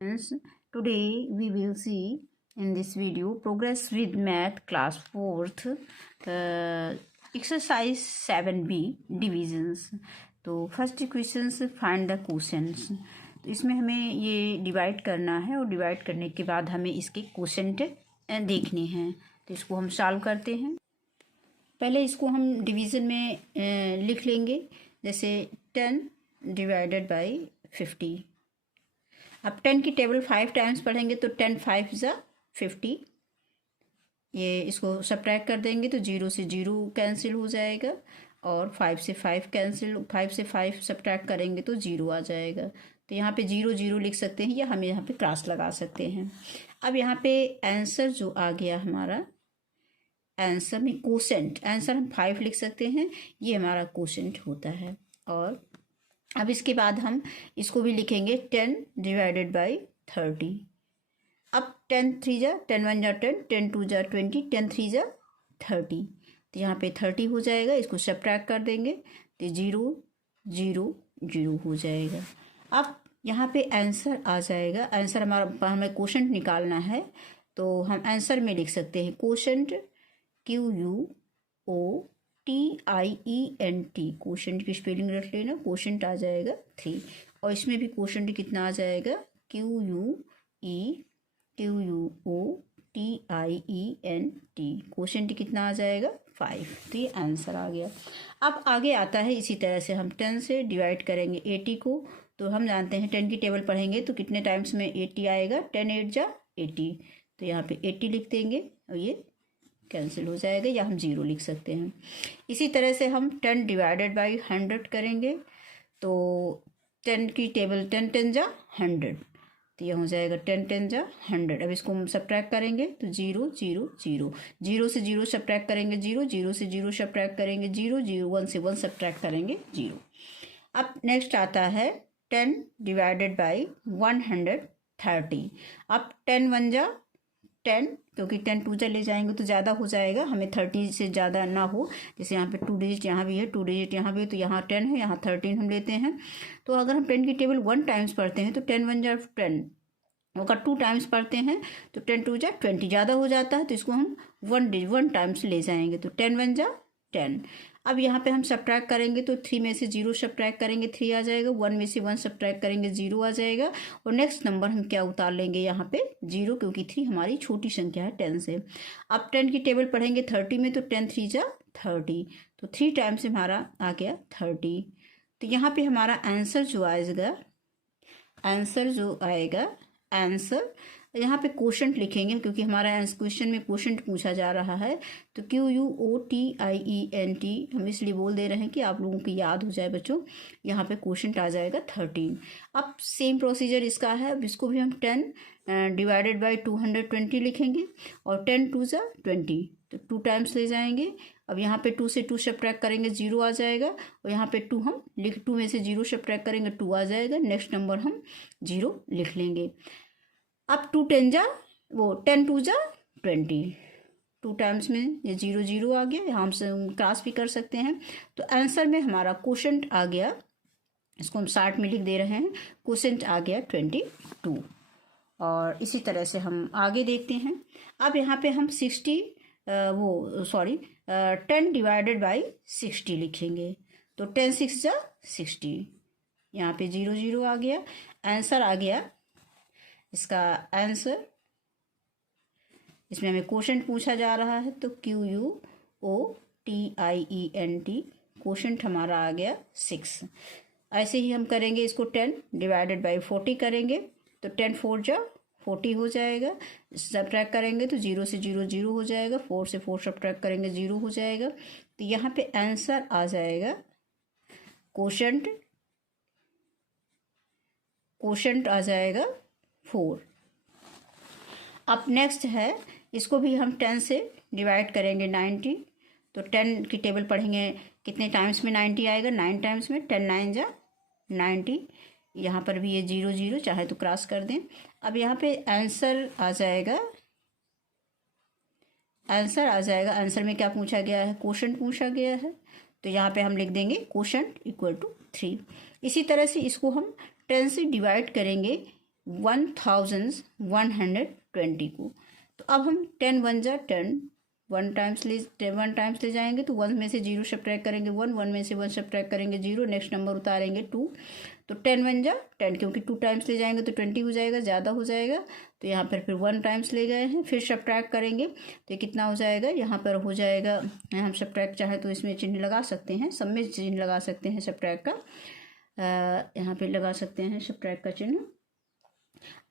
Friends, today we will see in this video progress with math class 4th exercise 7b divisions. तो first questions find the क्वोशंट्स. तो इसमें हमें ये divide करना है और डिवाइड करने के बाद हमें इसके क्वोशंट देखने हैं. तो इसको हम सॉल्व करते हैं. पहले इसको हम डिवीज़न में लिख लेंगे. जैसे 10 डिवाइडेड बाई 50. अब 10 की टेबल 5 टाइम्स पढ़ेंगे तो 10 5 ज़ा 50. ये इसको सब्ट्रैक्ट कर देंगे तो 0 से 0 कैंसिल हो जाएगा और 5 से 5 कैंसिल, 5 से 5 सब्ट्रैक्ट करेंगे तो 0 आ जाएगा. तो यहाँ पे 0 0 लिख सकते हैं या हम यहाँ पे क्रॉस लगा सकते हैं. अब यहाँ पे आंसर जो आ गया हमारा, आंसर में क्वोशंट, आंसर हम 5 लिख सकते हैं. ये हमारा क्वोशंट होता है. और अब इसके बाद हम इसको भी लिखेंगे 10 डिवाइडेड बाई 30. अब 10 3 जा 10 1 जा 10, 10 2 जा 20, 10 3 जा 30. तो यहाँ पे 30 हो जाएगा. इसको सब्ट्रैक्ट कर देंगे तो 0 0 0 हो जाएगा. अब यहाँ पे आंसर आ जाएगा. आंसर हमारा, हमें क्वोशंट निकालना है तो हम आंसर में लिख सकते हैं क्वोशंट QUOTIENT. क्वोशंट की स्पेलिंग रख लेना. क्वोशंट आ जाएगा 3. और इसमें भी क्वोशंट कितना आ जाएगा, QUOTIENT. क्वोशंट कितना आ जाएगा 5. तो ये आंसर आ गया. अब आगे आता है इसी तरह से हम 10 से डिवाइड करेंगे 80 को. तो हम जानते हैं 10 की टेबल पढ़ेंगे तो कितने टाइम्स में 80 आएगा, 10 8 जा 80. तो यहाँ पे 80 लिख देंगे और ये कैंसिल हो जाएगा या हम 0 लिख सकते हैं. इसी तरह से हम 10 डिवाइडेड बाई 100 करेंगे तो 10 की टेबल 10 10 जा 100. तो यह हो जाएगा 10 10 जा 100. अब इसको हम सब्ट्रैक्ट करेंगे तो 0 0 0. 0 से 0 सब्ट्रैक्ट करेंगे 0, 0 से 0 सब्ट्रैक्ट करेंगे 0, 0 1 से 1 सब्ट्रैक्ट करेंगे 0. अब नेक्स्ट आता है 10 डिवाइडेड बाई 130. अब 10 1 जा 10, क्योंकि 10 2 जा ले जाएंगे तो ज़्यादा हो जाएगा. हमें 30 से ज़्यादा ना हो. जैसे यहाँ पे 2 डिजिट यहाँ भी है, 2 डिजिट यहाँ भी है, तो यहाँ 10 है, यहाँ 13 हम लेते हैं. तो अगर हम 10 की टेबल 1 टाइम्स पढ़ते हैं तो 10 1 जा 10. अगर 2 टाइम्स पढ़ते हैं तो 10 2 जा 20. ज़्यादा हो जाता है तो इसको हम 1 टाइम्स ले जाएंगे तो 10 1 जा 10. अब यहाँ पे हम सब्ट्रैक्ट करेंगे तो 3 में से 0 सब्ट्रैक्ट करेंगे 3 आ जाएगा. 1 में से 1 सब्ट्रैक्ट करेंगे 0 आ जाएगा. और नेक्स्ट नंबर हम क्या उतार लेंगे यहाँ पे 0, क्योंकि 3 हमारी छोटी संख्या है 10 से. अब 10 की टेबल पढ़ेंगे 30 में तो 10 3 जा 30. तो 3 टाइम्स हमारा आ गया 30. तो यहाँ पे हमारा आंसर जो आएगा, आंसर यहाँ पे क्वोशंट लिखेंगे क्योंकि हमारा क्वेश्चन में क्वोशंट पूछा जा रहा है. तो QUOTIENT हम इसलिए बोल दे रहे हैं कि आप लोगों को याद हो जाए बच्चों. यहाँ पे क्वोशंट आ जाएगा 13. अब सेम प्रोसीजर इसका है. अब इसको भी हम 10 डिवाइडेड बाई 220 लिखेंगे और 10 2 जा 20. तो 2 टाइम्स ले जाएंगे. अब यहाँ पे 2 से 2 सब्ट्रैक्ट करेंगे 0 आ जाएगा. और यहाँ पे 2 हम 2 में से 0 सब्ट्रैक्ट करेंगे 2 आ जाएगा. नेक्स्ट नंबर हम 0 लिख लेंगे. अब 2 10 जा 10 2 जा 20. 2 टाइम्स में ये 0 0 आ गया. यहाँ हम क्रॉस भी कर सकते हैं. तो आंसर में हमारा क्वोशंट आ गया, इसको हम 60 में लिख दे रहे हैं. क्वोशंट आ गया 22. और इसी तरह से हम आगे देखते हैं. अब यहाँ पे हम 10 डिवाइडेड बाई 60 लिखेंगे तो 10 6 जा 60. यहाँ पे 0 0 आ गया. आंसर आ गया इसका आंसर. इसमें हमें क्वोशंट पूछा जा रहा है तो QUOTIENT. क्वोशंट हमारा आ गया 6. ऐसे ही हम करेंगे इसको 10 डिवाइडेड बाई 40 करेंगे तो 10 4 जा 40 हो जाएगा. सब्ट्रैक्ट करेंगे तो 0 से 0 0 हो जाएगा. 4 से 4 सब्ट्रैक्ट करेंगे 0 हो जाएगा. तो यहाँ पे आंसर आ जाएगा क्वोशंट आ जाएगा 4. अब नेक्स्ट है, इसको भी हम 10 से डिवाइड करेंगे 90. तो 10 की टेबल पढ़ेंगे कितने टाइम्स में 90 आएगा, 9 टाइम्स में. 10 9 जा 90. यहाँ पर भी ये 0 0 चाहे तो क्रॉस कर दें. अब यहाँ पे आंसर आ जाएगा, आंसर में क्या पूछा गया है, क्वोशंट पूछा गया है. तो यहाँ पे हम लिख देंगे क्वोशंट इक्वल टू 3. इसी तरह से इसको हम 10 से डिवाइड करेंगे 1120 को। तो अब हम 10 1 जा 10, 1 टाइम्स ले जाएंगे तो 1 में से 0 सब्ट्रैक्ट करेंगे 1, 1 में से 1 सब्ट्रैक्ट करेंगे 0, नेक्स्ट नंबर उतारेंगे 2। तो 10 1 जा 10, क्योंकि 2 टाइम्स ले जाएंगे तो 20 हो जाएगा, ज़्यादा हो जाएगा। तो यहाँ पर फिर 1 टाइम्स ले गए हैं, फिर सब्ट्रैक्ट करेंगे तो ये कितना हो जाएगा, यहाँ पर हो जाएगा, हम सब्ट्रैक्ट चाहे तो इसमें चिन्ह लगा सकते हैं, सब में चिन्ह लगा सकते हैं सब्ट्रैक्ट का, यहाँ पे लगा सकते हैं सब्ट्रैक्ट का चिन्ह।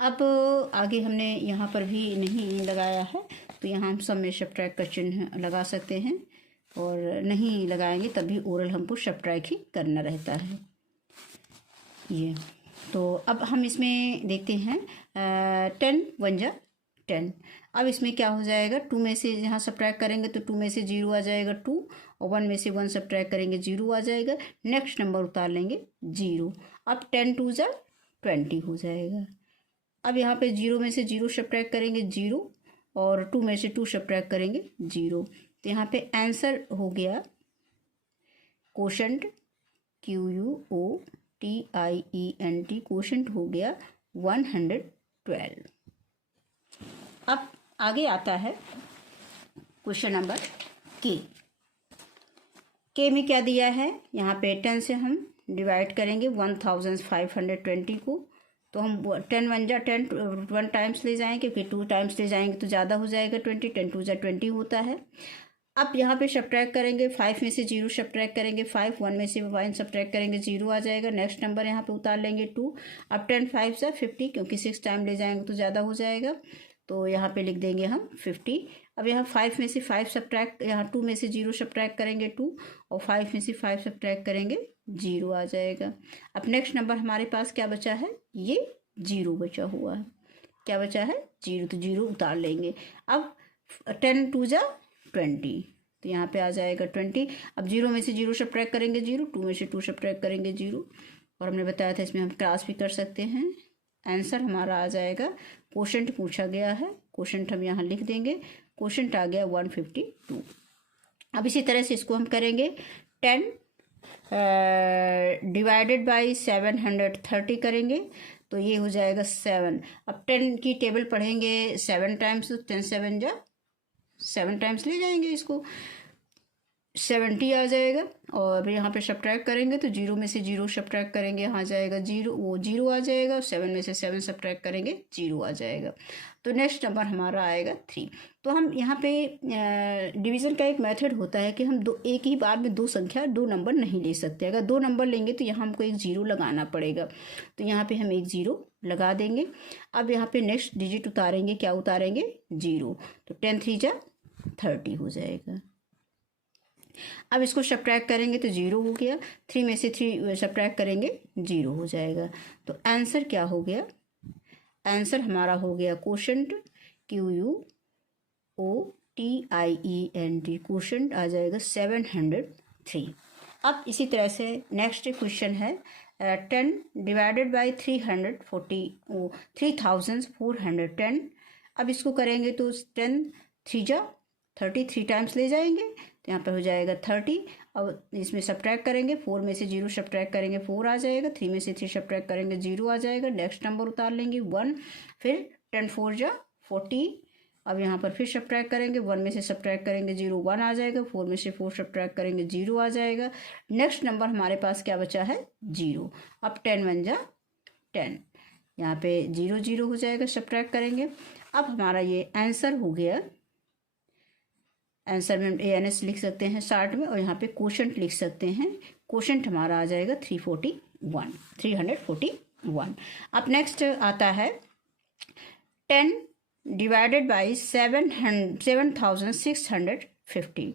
अब आगे हमने यहाँ पर भी नहीं लगाया है तो यहाँ हम सब में सब्ट्रैक्ट का चिन्ह लगा सकते हैं, और नहीं लगाएंगे तभी ओरल हमको सब्ट्रैक्ट ही करना रहता है ये। तो अब हम इसमें देखते हैं 10 1 जा 10। अब इसमें क्या हो जाएगा, 2 में से यहाँ सब्ट्रैक्ट करेंगे तो 2 में से 0 आ जाएगा 2, और 1 में से 1 सब्ट्रैक्ट करेंगे 0 आ जाएगा, नेक्स्ट नंबर उतार लेंगे 0। अब 10 2 जा 20 हो जाएगा। अब यहाँ पे 0 में से 0 सब्ट्रैक्ट करेंगे 0, और 2 में से 2 सब्ट्रैक्ट करेंगे 0। तो यहाँ पे आंसर हो गया कोशेंट QUOTIENT, कोशेंट हो गया 112। अब आगे आता है क्वेश्चन नंबर के में क्या दिया है, यहाँ पे 10 से हम डिवाइड करेंगे 1520 को। तो हम 10 1 जा 10, 1 टाइम्स ले जाएंगे, फिर 2 टाइम्स ले जाएंगे तो ज़्यादा हो जाएगा 20, 10 2 जा 20 होता है। अब यहाँ पे सब्ट्रैक्ट करेंगे, 5 में से 0 सब्ट्रैक्ट करेंगे 5, 1 में से 1 सब्ट्रैक्ट करेंगे 0 आ जाएगा, नेक्स्ट नंबर यहाँ पे उतार लेंगे 2। अब 10 5 जा 50, क्योंकि 6 टाइम ले जाएंगे तो ज़्यादा हो जाएगा, तो यहाँ पे लिख देंगे हम 50। अब यहाँ 5 में से 5 सब्ट्रैक्ट, यहाँ 2 में से 0 सब्ट्रैक्ट करेंगे 2, और 5 में से 5 सब्ट्रैक्ट करेंगे 0 आ जाएगा। अब नेक्स्ट नंबर हमारे पास क्या बचा है, ये 0 बचा हुआ है। क्या बचा है, 0, तो 0 उतार लेंगे। अब 10 2 जा 20, तो यहाँ पे आ जाएगा 20। अब 0 में से 0 सब्ट्रैक्ट करेंगे 0, 2 में से 2 सब्ट्रैक्ट करेंगे 0, और हमने बताया था इसमें हम क्रॉस भी कर सकते हैं। आंसर हमारा आ जाएगा, कोशेंट पूछा गया है, कोशेंट हम यहाँ लिख देंगे, कोशेंट आ गया 152। अब इसी तरह से इसको हम करेंगे 10 डिवाइडेड बाई 730 करेंगे तो ये हो जाएगा 7। अब 10 की टेबल पढ़ेंगे 7 टाइम्स, तो 10 7 जा 7 टाइम्स ले जाएंगे इसको, 70 आ जाएगा। और यहाँ पे सब्ट्रैक्ट करेंगे तो 0 में से 0 सब्ट्रैक्ट करेंगे, यहाँ जाएगा 0, वो 0 आ जाएगा, 7 में से 7 सब्ट्रैक्ट करेंगे 0 आ जाएगा। तो नेक्स्ट नंबर हमारा आएगा 3। तो हम यहाँ पे डिवीज़न का एक मेथड होता है कि हम एक ही बार में दो नंबर नहीं ले सकते। अगर 2 नंबर लेंगे तो यहाँ हमको एक 0 लगाना पड़ेगा, तो यहाँ पे हम एक 0 लगा देंगे। अब यहाँ पे नेक्स्ट डिजिट उतारेंगे, क्या उतारेंगे 0, तो 10 3 जा 30 हो जाएगा। अब इसको सब्ट्रैक्ट करेंगे तो 0 हो गया, 3 में से 3 सब्ट्रैक्ट करेंगे 0 हो जाएगा। तो आंसर क्या हो गया, आंसर हमारा हो गया कोशेंट QUOTIENT, कोशेंट आ जाएगा 703। अब इसी तरह से नेक्स्ट क्वेश्चन है 10 डिवाइडेड बाई 3410। अब इसको करेंगे तो 10 3 जा 30, 3 टाइम्स ले जाएंगे तो यहाँ पे हो जाएगा 30। अब इसमें सब्ट्रैक्ट करेंगे, 4 में से 0 सब्ट्रैक्ट करेंगे 4 आ जाएगा, 3 में से 3 सब्ट्रैक्ट करेंगे 0 आ जाएगा, नेक्स्ट नंबर उतार लेंगे 1, फिर 10 4 जा 40। अब यहाँ पर फिर सब्ट्रैक्ट करेंगे, 1 में से सब्ट्रैक्ट करेंगे 0 1 आ जाएगा, 4 में से 4 सब्ट्रैक्ट करेंगे 0 आ जाएगा, नेक्स्ट नंबर हमारे पास क्या बचा है 0। अब 10 1 जा 10, यहाँ पे 0 0 हो जाएगा, सब्ट्रैक्ट करेंगे। अब हमारा ये आंसर हो गया, आंसर में ANS लिख सकते हैं शॉर्ट में, और यहाँ पे कोशेंट लिख सकते हैं, कोशेंट हमारा आ जाएगा 341। अब नेक्स्ट आता है 10 डिवाइडेड बाई 7650।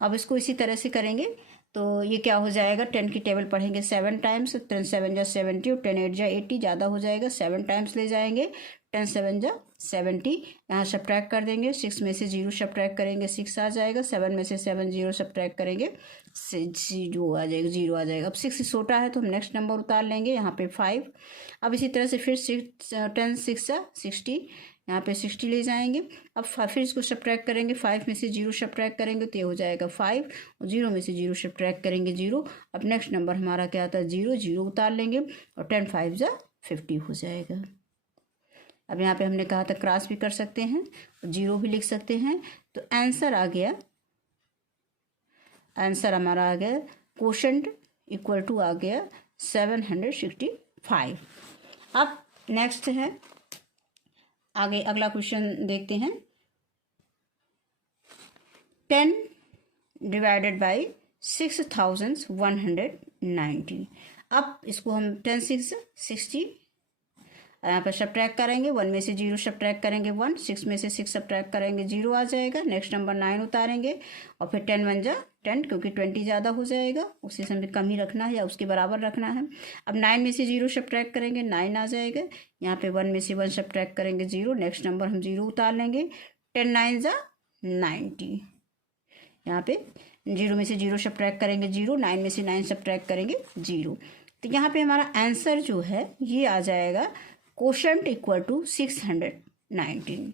अब इसको इसी तरह से करेंगे तो ये क्या हो जाएगा, 10 की टेबल पढ़ेंगे 7 टाइम्स, 10 7 जा 70, और 10 8 जा 80, ज़्यादा हो जाएगा, 7 टाइम्स ले जाएंगे, 10 7 जा 70, यहाँ सब्ट्रैक्ट कर देंगे, 6 में से 0 सब्ट्रैक्ट करेंगे 6 आ जाएगा, 7 में से 7 0 सब्ट्रैक्ट करेंगे 0 आ जाएगा, 0 आ जाएगा। अब 6 छोटा है तो हम नेक्स्ट नंबर उतार लेंगे, यहाँ पे 5। अब इसी तरह से फिर 10 6 जा 60, यहाँ पे 60 ले जाएंगे। अब फिर इसको सब्ट्रैक्ट करेंगे, 5 में से 0 सब्ट्रैक्ट करेंगे तो ये हो जाएगा 5, और 0 में से 0 सब्ट्रैक्ट करेंगे 0। अब नेक्स्ट नंबर हमारा क्या आता है 0, 0 उतार लेंगे, और 10 5 जा 50 हो जाएगा। अब यहाँ पे हमने कहा था क्रॉस भी कर सकते हैं, जीरो भी लिख सकते हैं। तो आंसर आ गया, आंसर हमारा आ गया कोशेंट इक्वल टू आ गया 765। अब नेक्स्ट है, आगे अगला क्वेश्चन देखते हैं। 10 डिवाइडेड बाई 6190। अब इसको हम 10 6 60, यहाँ पर सब्ट्रैक्ट करेंगे, 1 में से 0 सब्ट्रैक्ट करेंगे 1, 6 में से 6 सब्ट्रैक्ट करेंगे 0 आ जाएगा। नेक्स्ट नंबर 9 उतारेंगे और फिर 10 1 जा 10, क्योंकि 20 ज़्यादा हो जाएगा, उसे हमें कम ही रखना है या उसके बराबर रखना है। अब 9 में से 0 सब्ट्रैक्ट करेंगे 9 आ जाएगा। यहाँ पे 1 में से 1 सब्ट्रैक्ट करेंगे 0, नेक्स्ट नंबर हम 0 उतार लेंगे। 10 9 जा 90, यहाँ पे 0 में से 0 सब्ट्रैक्ट करेंगे 0, 9 में से 9 सब्ट्रैक्ट करेंगे 0। तो यहाँ पे हमारा आंसर जो है ये आ जाएगा कोशेंट इक्वल टू 619।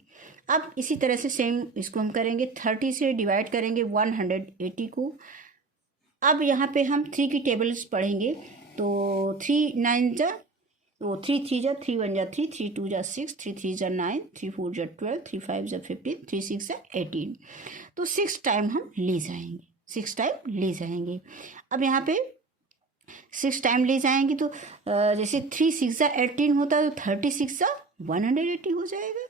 अब इसी तरह से सेम इसको हम करेंगे, 30 से डिवाइड करेंगे 180 को। अब यहाँ पे हम 3 की टेबल्स पढ़ेंगे, तो 3 9 जा, तो 3 3 जा 3 1 जा 3, 3 2 जा 6, 3 3 जा 9, 3 4 जा 12, 3 5 जा 15, 3 6 जा 18। तो 6 टाइम हम ले जाएंगे, 6 टाइम ले जाएंगे। अब यहाँ पे 6 टाइम ले जाएंगे तो जैसे 3 6 जा 18 होता है, तो 36 जा 180 हो जाएगा।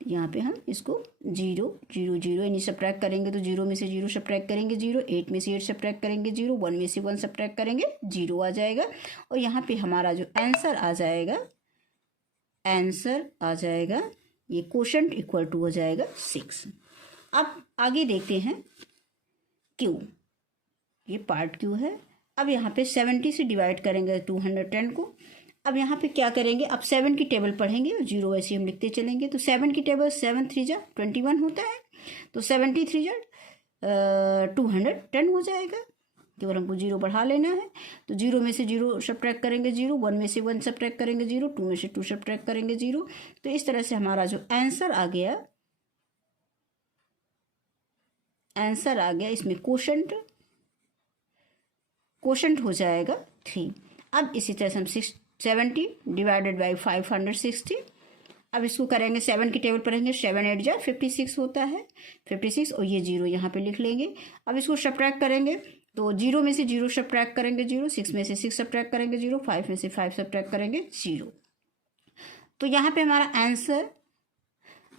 यहाँ पे हम इसको 0 0 0 यानी सब्ट्रैक्ट करेंगे, तो 0 में से 0 सब्ट्रैक्ट करेंगे 0, 8 में से 8 सब्ट्रैक्ट करेंगे 0, 1 में से 1 सब्ट्रैक्ट करेंगे 0 आ जाएगा। और यहाँ पे हमारा जो आंसर आ जाएगा, आंसर आ जाएगा ये कोशेंट इक्वल टू हो जाएगा 6। अब आगे देखते हैं क्यू, ये पार्ट क्यू है। अब यहाँ पे 70 से डिवाइड करेंगे 210 को। अब यहाँ पे क्या करेंगे, अब 7 की टेबल पढ़ेंगे और 0 ऐसे हम लिखते चलेंगे। तो 7 की टेबल 7 3 जा 21 होता है, तो 73 जा 210 हो जाएगा। केवल हमको 0 बढ़ा लेना है। तो 0 में से 0 सब्ट्रैक्ट करेंगे 0, 1 में से 1 सब्ट्रैक्ट करेंगे 0, 2 में से 2 सब्ट्रैक्ट करेंगे 0। तो इस तरह से हमारा जो आंसर आ गया, आंसर आ गया इसमें कोशेंट हो जाएगा 3। अब इसी तरह से हम 70 डिवाइडेड बाई 560। अब इसको करेंगे, 7 की टेबल पढ़ेंगे, 7 8 जा 56 होता है, 56, और ये 0 यहाँ पे लिख लेंगे। अब इसको सब्ट्रैक्ट करेंगे, तो 0 में से 0 सब्ट्रैक्ट करेंगे 0, 6 में से 6 सब्ट्रैक्ट करेंगे 0, 5 में से 5 सब्ट्रैक्ट करेंगे 0। तो यहाँ पे हमारा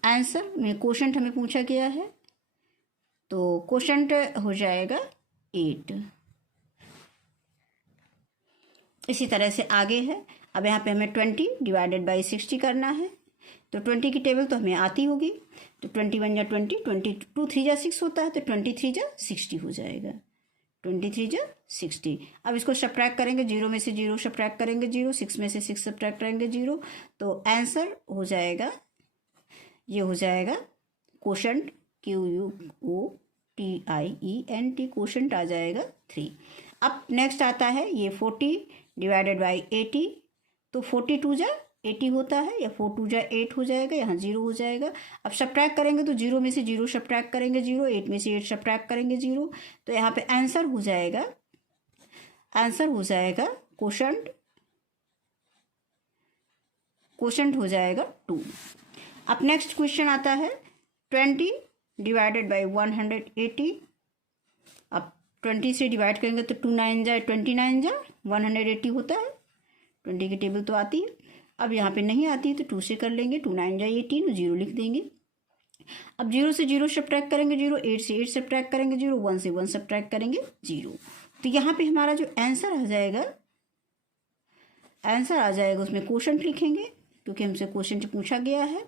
आंसर में कोशेंट हमें पूछा गया है, तो कोशेंट हो जाएगा 8। इसी तरह से आगे है। अब यहाँ पे हमें 20 डिवाइडेड बाई 60 करना है। तो 20 की टेबल तो हमें आती होगी, तो 21 जा 20, 22 3 जा 6 होता है, तो 23 जा 60 हो जाएगा, 23 जा 60। अब इसको सब्ट्रैक्ट करेंगे, 0 में से 0 सब्ट्रैक्ट करेंगे 0, 6 में से 6 सब्ट्रैक्ट करेंगे 0। तो आंसर हो जाएगा, ये हो जाएगा कोशेंट QUOTIENT, कोशेंट आ जाएगा 3। अब नेक्स्ट आता है ये 40 डिवाइडेड बाई 80। तो 42 जा 80 होता है, या 42 जा 8 हो जाएगा, यहाँ 0 हो जाएगा। अब सब्ट्रैक्ट करेंगे, तो 0 में से 0 सब्ट्रैक्ट करेंगे 0, 8 में से 8 सब्ट्रैक्ट करेंगे 0। तो यहाँ पे आंसर हो जाएगा, कोशेंट हो जाएगा 2। अब नेक्स्ट क्वेश्चन आता है 20 डिवाइडेड बाई 180। अब 20 से डिवाइड करेंगे तो 2 9 जा 29 जा 180 होता है, 20 की टेबल तो आती है। अब यहाँ पे नहीं आती है तो 2 से कर लेंगे, 2 9 जा 18, 0 लिख देंगे। अब 0 से 0 सब्ट्रैक्ट करेंगे 0, 8 से 8 सब्ट्रैक्ट करेंगे 0, 1 से 1 सब्ट्रैक्ट करेंगे 0। तो यहाँ पे हमारा जो आंसर आ जाएगा उसमें कोशेंट लिखेंगे, क्योंकि हमसे क्वेश्चन पूछा गया है।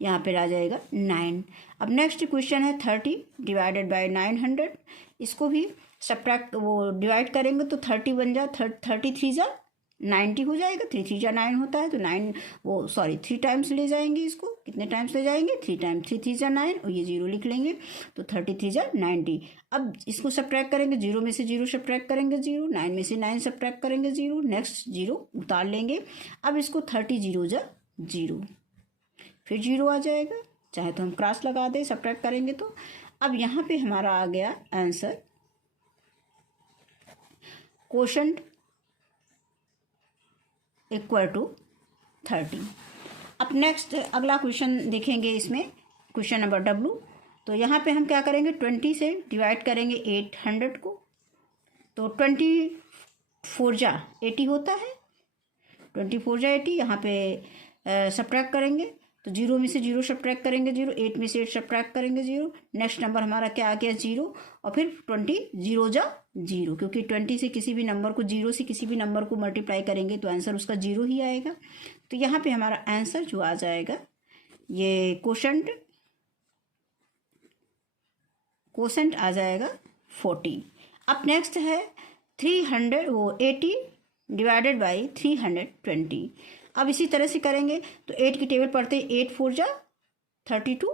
यहाँ पे आ जाएगा 9। अब नेक्स्ट क्वेश्चन है 30 डिवाइडेड बाय 900। इसको भी सब्ट्रैक्ट डिवाइड करेंगे तो 31 जा 33 जा 90 हो जाएगा, 3 3 जा 9 होता है, तो 3 टाइम्स ले जाएंगे इसको। कितने टाइम्स ले जाएंगे? 3 टाइम्स, 3 3 जा 9 और ये 0 लिख लेंगे, तो 33 जा 90। अब इसको सब्ट्रैक्ट करेंगे, 0 में से 0 सब्ट्रैक्ट करेंगे 0, 9 में से 9 सब्ट्रैक्ट करेंगे 0, नेक्स्ट 0 उतार लेंगे। अब इसको 30 0 जा 0, फिर 0 आ जाएगा, चाहे तो हम क्रॉस लगा दें सब्ट्रैक्ट करेंगे तो। अब यहाँ पे हमारा आ गया आंसर कोशेंट इक्वल टू 30। अब नेक्स्ट अगला क्वेश्चन देखेंगे इसमें, क्वेश्चन नंबर डब्लू। तो यहाँ पे हम क्या करेंगे, 20 से डिवाइड करेंगे 800 को। तो 24 जा 80 होता है, 24 जा 80। यहाँ पे सब्ट्रैक्ट करेंगे तो 0 में से 0 सब्ट्रैक्ट करेंगे 0, 8 में से 8 सब्ट्रैक्ट करेंगे 0। नेक्स्ट नंबर हमारा क्या आ गया 0, और फिर 20 0 जा 0, क्योंकि 20 से किसी भी नंबर को 0 से किसी भी नंबर को मल्टीप्लाई करेंगे तो आंसर उसका 0 ही आएगा। तो यहाँ पे हमारा आंसर जो आ जाएगा ये क्वोशंट आ जाएगा 40। अब नेक्स्ट है 80 डिवाइडेड बाई 320। अब इसी तरह से करेंगे तो 8 की टेबल पढ़ते 8 4 जा 32,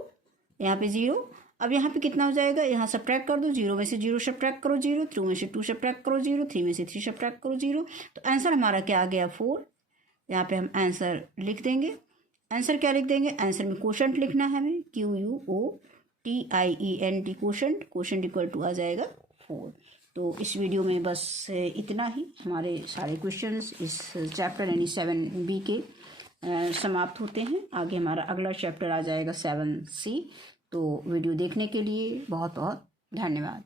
यहाँ पे 0। अब यहाँ पे कितना हो जाएगा, यहाँ सब्ट्रैक्ट कर दो, 0 में से 0 सब्ट्रैक्ट करो 0, 2 में से 2 सब्ट्रैक्ट करो 0, 3 में से 3 सब्ट्रैक्ट करो 0। तो आंसर हमारा क्या आ गया 4। यहाँ पे हम आंसर लिख देंगे। आंसर क्या लिख देंगे, आंसर में क्वोशंट लिखना है हमें, QUOTIENT क्वोशंट इक्वल टू आ जाएगा 4। तो इस वीडियो में बस इतना ही। हमारे सारे क्वेश्चंस इस चैप्टर यानी 7B के समाप्त होते हैं। आगे हमारा अगला चैप्टर आ जाएगा 7C। तो वीडियो देखने के लिए बहुत बहुत धन्यवाद।